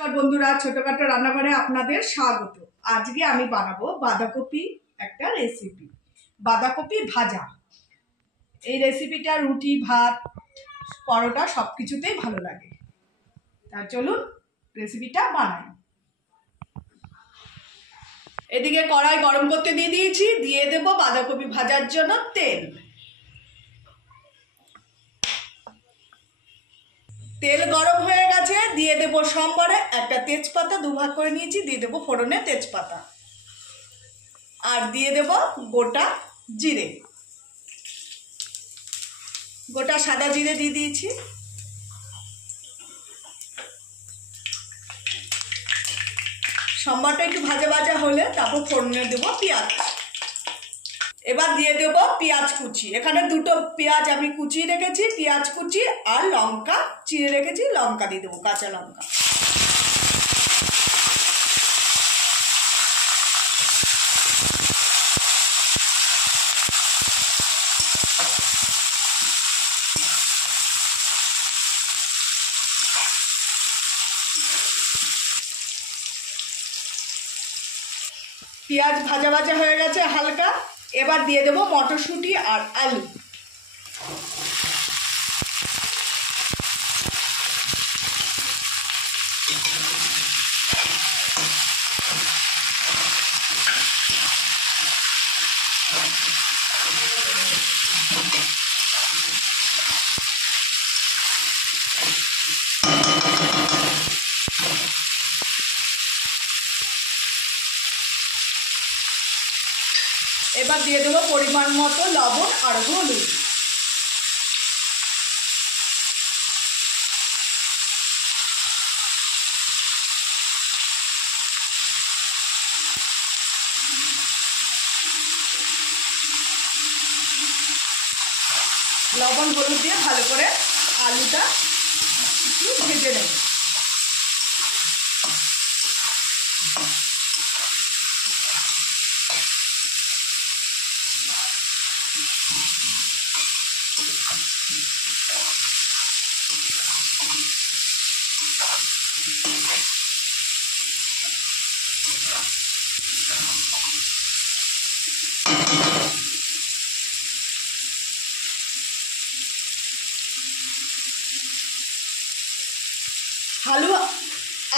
বন্ধুরা, ছোটখাটো রান্নাঘরে আপনাদের স্বাগত। আজকে আমি বানাবো বাঁধাকপি একটা রেসিপি, বাঁধাকপি ভাজা। এই রেসিপিটা রুটি, ভাত, পরোটা সবকিছুতেই ভালো লাগে। তার চলুন রেসিপিটা বানাই। এদিকে কড়াই গরম করতে দিয়ে দিয়েছি, দিয়ে দেবো বাঁধাকপি ভাজার জন্য তেল। তেল গরম হয়ে গেছে, দিয়ে দেবো সম্বরে একটা তেজপাতা, দুভাগ করে নিয়েছি, দিয়ে দেবো ফোড়নে তেজপাতা, আর দিয়ে দেব গোটা জিরে, গোটা সাদা জিরে দিয়ে দিয়েছি। সম্বারটা একটু ভাজা ভাজা হলে তারপর ফোড়নে দেবো পেঁয়াজ। এবার দিয়ে দেব পেঁয়াজ কুচি। এখানে দুটো পেঁয়াজ আমি কুচিয়ে রেখেছি, পেঁয়াজ কুচি আর লঙ্কা চিড়ে রেখেছি, লঙ্কা দিয়ে দেবো, কাঁচা লঙ্কা। পেঁয়াজ ভাজা ভাজা হয়ে গেছে হালকা। এবার দিয়ে দেবো মটরশুঁটি আর আলু। এবার দিয়ে দেবো পরিমাণ মতো লবণ আর হলুদ। লবণ হলুদ দিয়ে ভালো করে আলুটা একটু ভেজে নেব।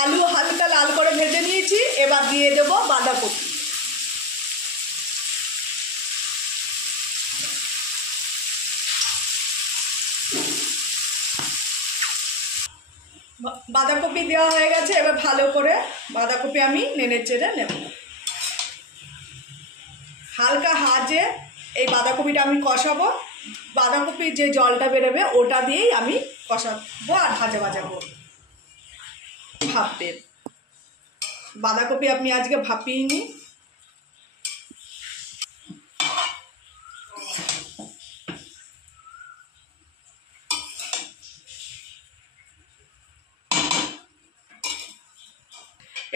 আলু হালকা লাল করে ভেজে নিয়েছি। এবার দিয়ে দেব বাঁধাকপি। বাঁধাকপি দেওয়া হয়ে গেছে। এবার ভালো করে বাঁধাকপি আমি নেড়ে চেড়ে নেব। হালকা হাজে এই বাঁধাকপিটা আমি কষাবো। বাঁধাকপির যে জলটা বেরোবে ওটা দিয়েই আমি কষাবো আর ভাজা ভাজা করবো। ভাপে বাঁধাকপি আপনি আজকে ভাপিয়ে নিই।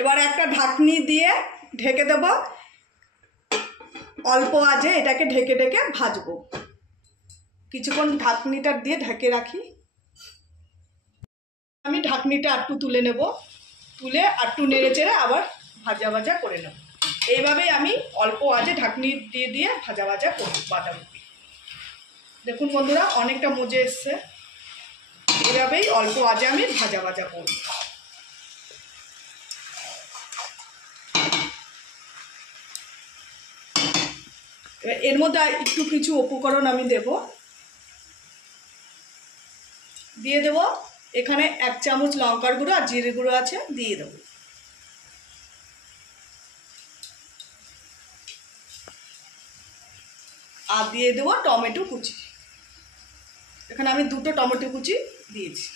এবার একটা ঢাকনি দিয়ে ঢেকে দেব। অল্প আঁচে এটাকে ঢেকে ঢেকে ভাজবো। কিছুক্ষণ ঢাকনিটা দিয়ে ঢেকে রাখি। আমি ঢাকনিটা একটু তুলে নেব, তুলে একটু নেড়ে চেড়ে আবার ভাজা ভাজা করে নেব। এইভাবেই আমি অল্প আঁচে ঢাকনি দিয়ে দিয়ে ভাজা ভাজা করব বাঁধাকপি। দেখুন বন্ধুরা, অনেকটা মজে এসছে। এইভাবেই অল্প আঁচে আমি ভাজা ভাজা করব। এর মধ্যে একটু কিছু উপকরণ আমি দেব। দিয়ে দেব এখানে 1 চামচ লঙ্কার গুঁড়ো আর জিরে গুঁড়ো আছে, দিয়ে দেব। আর দিয়ে দেবো টমেটো কুচি। এখানে আমি 2টো টমেটো কুচি দিয়েছি।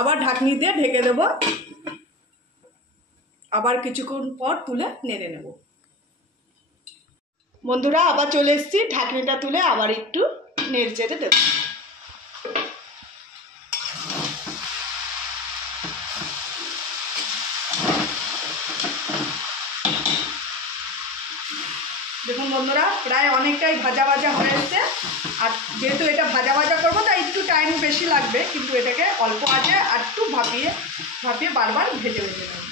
আবার ঢাকনি দিয়ে ঢেকে দেব। আবার কিছুক্ষণ পর তুলে নেড়ে নেব। বন্ধুরা আবার চলে এসেছি, ঢাকনিটা তুলে আবার একটু নেড়ে চেড়ে দেব। দেখুন বন্ধুরা প্রায় অনেকটাই ভাজা ভাজা হয়ে এসছে। আর যেহেতু এটা ভাজা ভাজা করবো তাই একটু টাইম বেশি লাগবে, কিন্তু এটাকে অল্প আঁচে আর একটু ভাপিয়ে ভাপিয়ে বারবার ভেজে ভেজে নেব।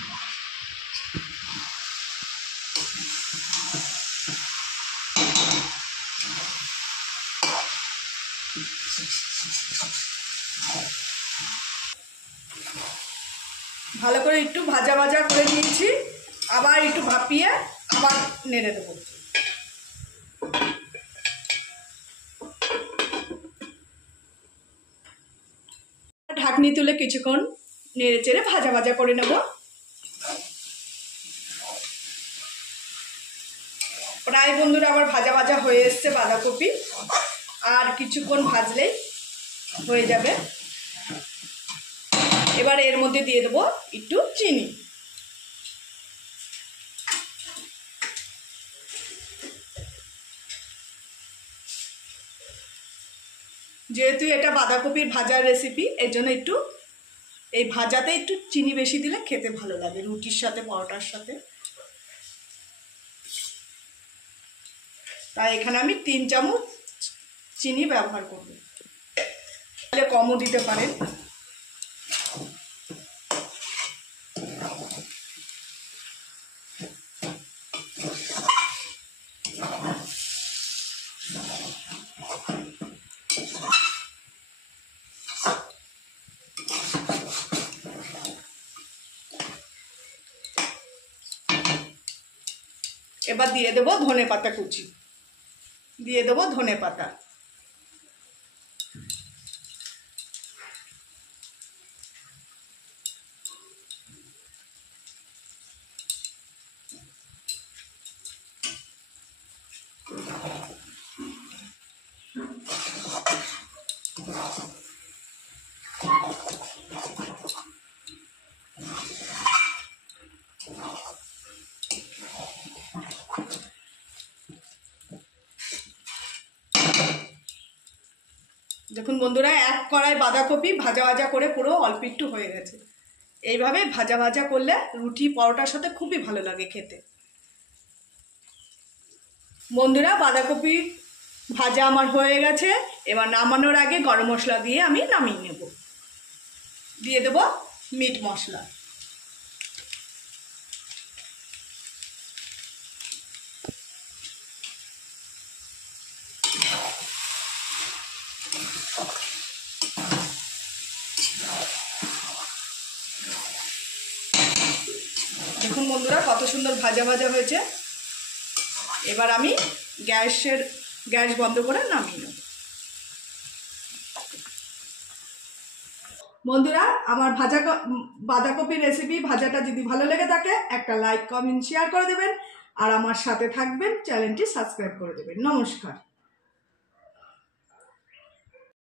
ভালো করে একটু ভাজা ভাজা করে নিয়েছি, আবার একটু ভাপিয়ে আবার নেড়ে দেবো। ঢাকনি তুলে কিছুক্ষণ নেড়ে চেড়ে ভাজা ভাজা করে নেব। প্রায় বন্ধুরা আবার ভাজা ভাজা হয়ে এসছে বাঁধাকপি, আর কিছুক্ষণ ভাজলেই হয়ে যাবে। এবার এর মধ্যে দিয়ে দেবো একটু চিনি। যেহেতু এটা বাঁধাকপির ভাজার রেসিপি, এর জন্য একটু এই ভাজাতে একটু চিনি বেশি দিলে খেতে ভালো লাগে রুটির সাথে, পরোটার সাথে। তাই এখানে আমি 3 চামচ চিনি ব্যবহার করব, তাহলে কমও দিতে পারেন। এবার দিয়ে দেবো ধনেপাতা কুচি, দিয়ে দেবো ধনেপাতা। দেখুন বন্ধুরা এক কড়াই বাঁধাকপি ভাজা ভাজা করে পুরো অল্প একটু হয়ে গেছে। এইভাবে ভাজা ভাজা করলে রুটি পরোটার সাথে খুবই ভালো লাগে খেতে। বন্ধুরা বাঁধাকপি ভাজা আমার হয়ে গেছে। এবার নামানোর আগে গরম মশলা দিয়ে আমি নামিয়ে নেব। দিয়ে দেব মিট মশলা, দেখুন বন্ধুরা কত সুন্দর ভাজা ভাজা হয়েছে। এবার আমি গ্যাস বন্ধ করে নামিয়ে নেব। বন্ধুরা আমার বাঁধাকপির রেসিপি ভাজাটা যদি ভালো লেগে থাকে একটা লাইক কমেন্ট শেয়ার করে দেবেন, আর আমার সাথে থাকবেন, চ্যানেলটি সাবস্ক্রাইব করে দেবেন। নমস্কার।